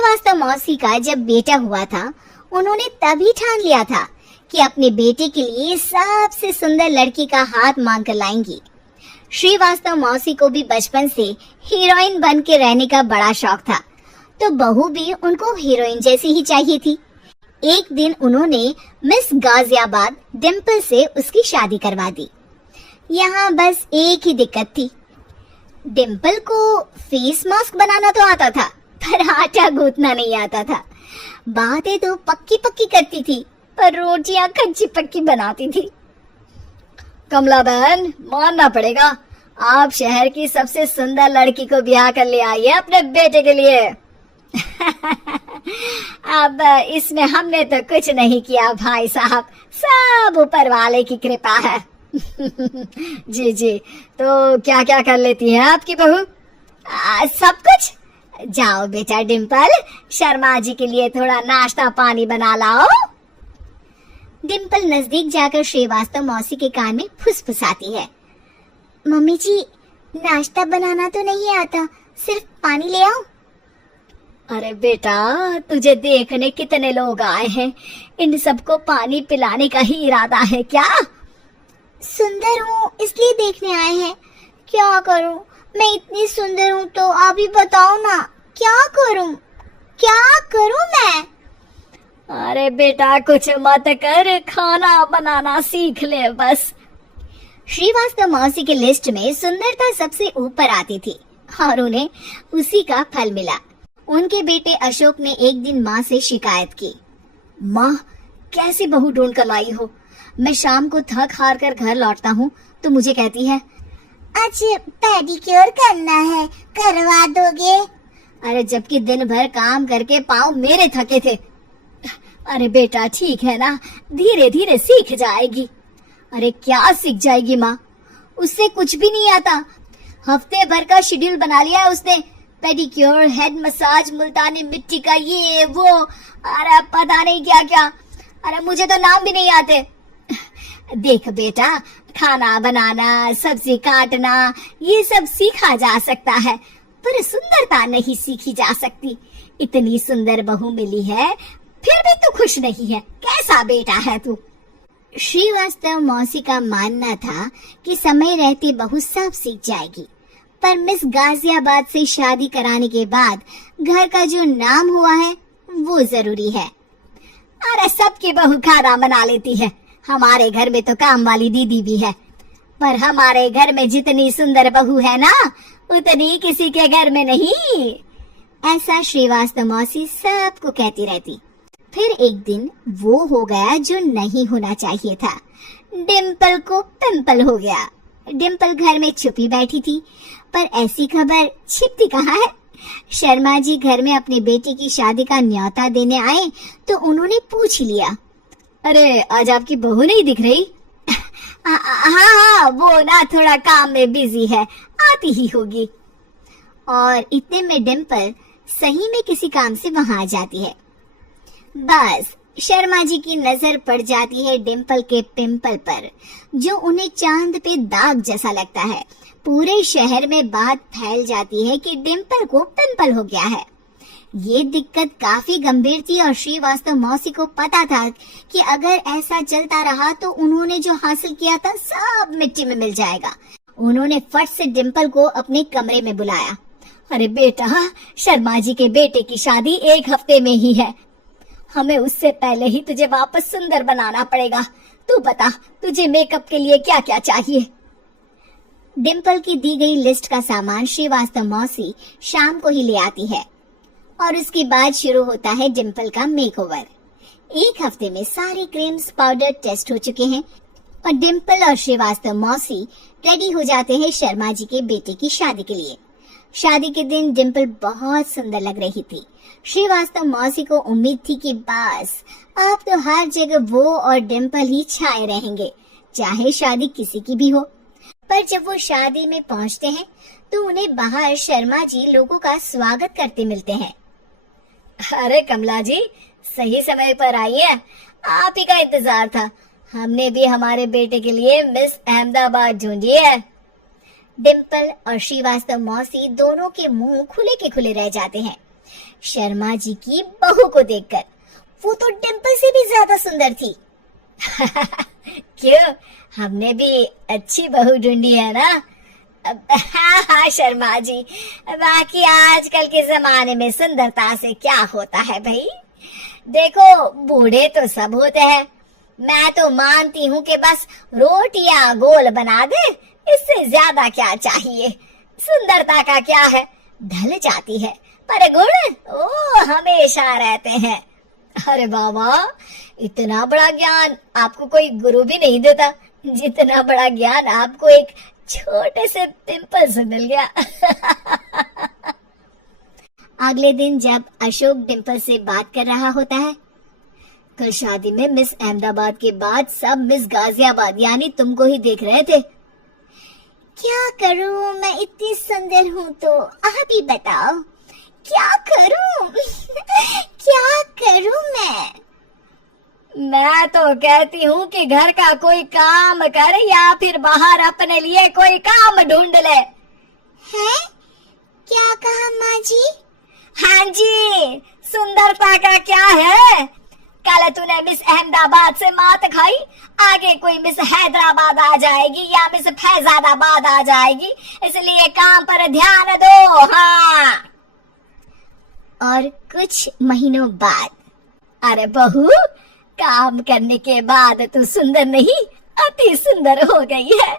श्रीवास्तव मौसी का जब बेटा हुआ था, उन्होंने तभी ठान लिया था कि अपने बेटे के लिए सबसे सुंदर लड़की का हाथ मांग कर लाएंगी। श्रीवास्तव मौसी को भी बचपन से हीरोइन बन के रहने का बड़ा शौक था, तो बहू भी उनको हीरोइन जैसी ही चाहिए थी। एक दिन उन्होंने मिस गाजियाबाद डिम्पल से उसकी शादी करवा दी। यहाँ बस एक ही दिक्कत थी, डिम्पल को फेस मास्क बनाना तो आता था, पर आटा गूंथना नहीं आता था। बातें तो पक्की पक्की करती थी, पर रोटियां कच्ची पक्की बनाती थी। कमला बहन, मानना पड़ेगा, आप शहर की सबसे सुंदर लड़की को ब्याह कर ले आई है अपने बेटे के लिए। अब इसमें हमने तो कुछ नहीं किया भाई साहब, सब ऊपर वाले की कृपा है। जी जी, तो क्या क्या कर लेती है आपकी बहू? सब कुछ। जाओ बेटा डिम्पल, शर्मा जी के लिए थोड़ा नाश्ता पानी बना लाओ। डिम्पल नजदीक जाकर श्रीवास्तव मौसी के कान में फुसफुसाती है। मम्मी जी, नाश्ता बनाना तो नहीं आता, सिर्फ पानी ले आओ। अरे बेटा, तुझे देखने कितने लोग आए हैं, इन सबको पानी पिलाने का ही इरादा है क्या? सुंदर हूँ इसलिए देखने आए हैं। क्या करूँ, मैं इतनी सुंदर हूँ तो आप ही बताओ ना, क्या करूँ, क्या करूँ मैं? अरे बेटा, कुछ मत कर, खाना बनाना सीख ले बस। श्रीवास्तव मौसी के लिस्ट में सुंदरता सबसे ऊपर आती थी और उन्हें उसी का फल मिला। उनके बेटे अशोक ने एक दिन माँ से शिकायत की। माँ, कैसी बहू ढूंढ कर लाई हो? मैं शाम को थक हार कर घर लौटता हूँ तो मुझे कहती है, आज पेडिक्योर करना है, करवा दोगे? अरे जबकि दिन भर काम करके पाँव मेरे थके थे। अरे बेटा ठीक है ना, धीरे धीरे सीख जाएगी। अरे क्या सीख जाएगी माँ, उससे कुछ भी नहीं आता। हफ्ते भर का शेड्यूल बना लिया है उसने, पेडिक्योर, हेड मसाज, मुल्तानी मिट्टी का ये वो, अरे पता नहीं क्या क्या। अरे मुझे तो नाम भी नहीं आते। देख बेटा, खाना बनाना, सब्जी काटना, ये सब सीखा जा सकता है, पर सुंदरता नहीं सीखी जा सकती। इतनी सुंदर बहू मिली है, फिर भी तू खुश नहीं है, कैसा बेटा है तू? श्रीवास्तव मौसी का मानना था कि समय रहते बहू सब सीख जाएगी, पर मिस गाजियाबाद से शादी कराने के बाद घर का जो नाम हुआ है वो जरूरी है। अरे सबकी बहू खाना बना लेती है, हमारे घर में तो काम वाली दीदी भी है, पर हमारे घर में जितनी सुंदर बहू है ना, उतनी किसी के घर में नहीं। ऐसा श्रीवास्तव मौसी सबको कहती रहती। फिर एक दिन वो हो गया जो नहीं होना चाहिए था, डिम्पल को पिंपल हो गया। डिम्पल घर में छुपी बैठी थी, पर ऐसी खबर छिपती कहाँ है। शर्मा जी घर में अपने बेटे की शादी का न्योता देने आए तो उन्होंने पूछ लिया, अरे आज आपकी बहू नहीं दिख रही? हाँ, वो ना थोड़ा काम में बिजी है, आती ही होगी। और इतने में डिम्पल सही में किसी काम से वहां आ जाती है। बस शर्मा जी की नजर पड़ जाती है डिम्पल के पिंपल पर, जो उन्हें चांद पे दाग जैसा लगता है। पूरे शहर में बात फैल जाती है कि डिम्पल को पिंपल हो गया है। ये दिक्कत काफी गंभीर थी और श्रीवास्तव मौसी को पता था कि अगर ऐसा चलता रहा तो उन्होंने जो हासिल किया था सब मिट्टी में मिल जाएगा। उन्होंने फट से डिम्पल को अपने कमरे में बुलाया। अरे बेटा, शर्मा जी के बेटे की शादी एक हफ्ते में ही है, हमें उससे पहले ही तुझे वापस सुंदर बनाना पड़ेगा। तू बता, तुझे मेकअप के लिए क्या क्या चाहिए? डिम्पल की दी गई लिस्ट का सामान श्रीवास्तव मौसी शाम को ही ले आती है और उसके बाद शुरू होता है डिम्पल का मेकओवर। एक हफ्ते में सारे क्रीम्स, पाउडर टेस्ट हो चुके हैं और डिम्पल और श्रीवास्तव मौसी रेडी हो जाते हैं शर्मा जी के बेटे की शादी के लिए। शादी के दिन डिम्पल बहुत सुंदर लग रही थी। श्रीवास्तव मौसी को उम्मीद थी कि बस अब तो हर जगह वो और डिम्पल ही छाए रहेंगे, चाहे शादी किसी की भी हो। पर जब वो शादी में पहुंचते हैं तो उन्हें बाहर शर्मा जी लोगों का स्वागत करते मिलते हैं। अरे कमला जी, सही समय पर आई है, आप ही का इंतजार था। हमने भी हमारे बेटे के लिए मिस अहमदाबाद ढूंढी है। डिम्पल और श्रीवास्तव मौसी दोनों के मुंह खुले के खुले रह जाते हैं। शर्मा जी की बहू को देखकर। वो तो डिम्पल से भी ज्यादा सुंदर थी। क्यों, हमने भी अच्छी बहू ढूंढी है ना? हाँ हाँ शर्मा जी, बाकी आजकल के जमाने में सुंदरता से क्या होता है भाई। देखो, बूढ़े तो सब होते हैं। मैं तो मानती हूँ कि बस रोटियां गोल बना दे, इससे ज्यादा क्या चाहिए। सुंदरता का क्या है, ढल जाती है, पर गुण ओ हमेशा रहते हैं। अरे बाबा, इतना बड़ा ज्ञान आपको कोई गुरु भी नहीं देता जितना बड़ा ज्ञान आपको एक छोटे से पिंपल से मिल गया। अगले दिन जब अशोक डिम्पल से बात कर रहा होता है, कल शादी में मिस अहमदाबाद के बाद सब मिस गाजियाबाद यानी तुमको ही देख रहे थे। क्या करूं, मैं इतनी सुंदर हूं तो आप ही बताओ क्या करूं? क्या करूं मैं तो कहती हूँ कि घर का कोई काम कर या फिर बाहर अपने लिए कोई काम ढूंढ ले। है? क्या कहा माँ जी? हाँ जी, सुंदरता का क्या है? कल तूने मिस अहमदाबाद से मात खाई, आगे कोई मिस हैदराबाद आ जाएगी या मिस फैजाबाद आ जाएगी, इसलिए काम पर ध्यान दो। हाँ। और कुछ महीनों बाद, अरे बहू, काम करने के बाद तू सुंदर नहीं, अति सुंदर हो गई है।